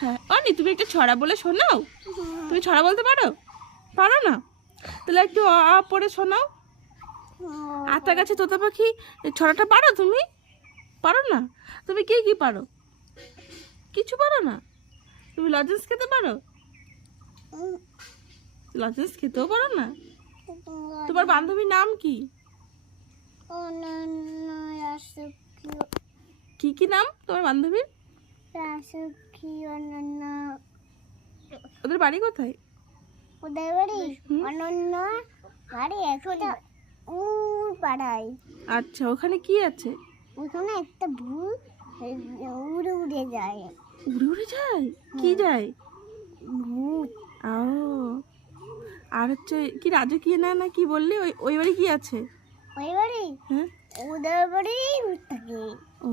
হ্যাঁ অনি, তুমি একটা ছড়া বলে শোনাও। তুমি ছড়া বলতে পারো? পারো না? তাহলে একটু অ আ পড়ে শোনাও। আতা গাছে তোতা পাখি, এই ছড়াটা পারো তুমি? পারো না? তুমি কি কি পারো? কিছু পারো না? তুমি লজেন্স খেতে পারো? লজেন্স খেতেও পারো না? তোমার বান্ধবীর নাম কি? কি কি নাম তোমার বান্ধবীর? ওদের বাড়ি কোথায়? ওদের বাড়ি অনন্য বাড়ি একটা পাড়ায়। আচ্ছা, ওখানে কি আছে? ওখানে একটা ভূত উড়ে উড়ে যায়। উড়ে উড়ে যায়? কি যায়? ভূত। ও, আর হচ্ছে কি রাজকীয় না না কি বললি? ওই ওই বাড়ি কি আছে? ওই বাড়ি হ্যাঁ, ওদের বাড়ি ভূত থাকে। ও।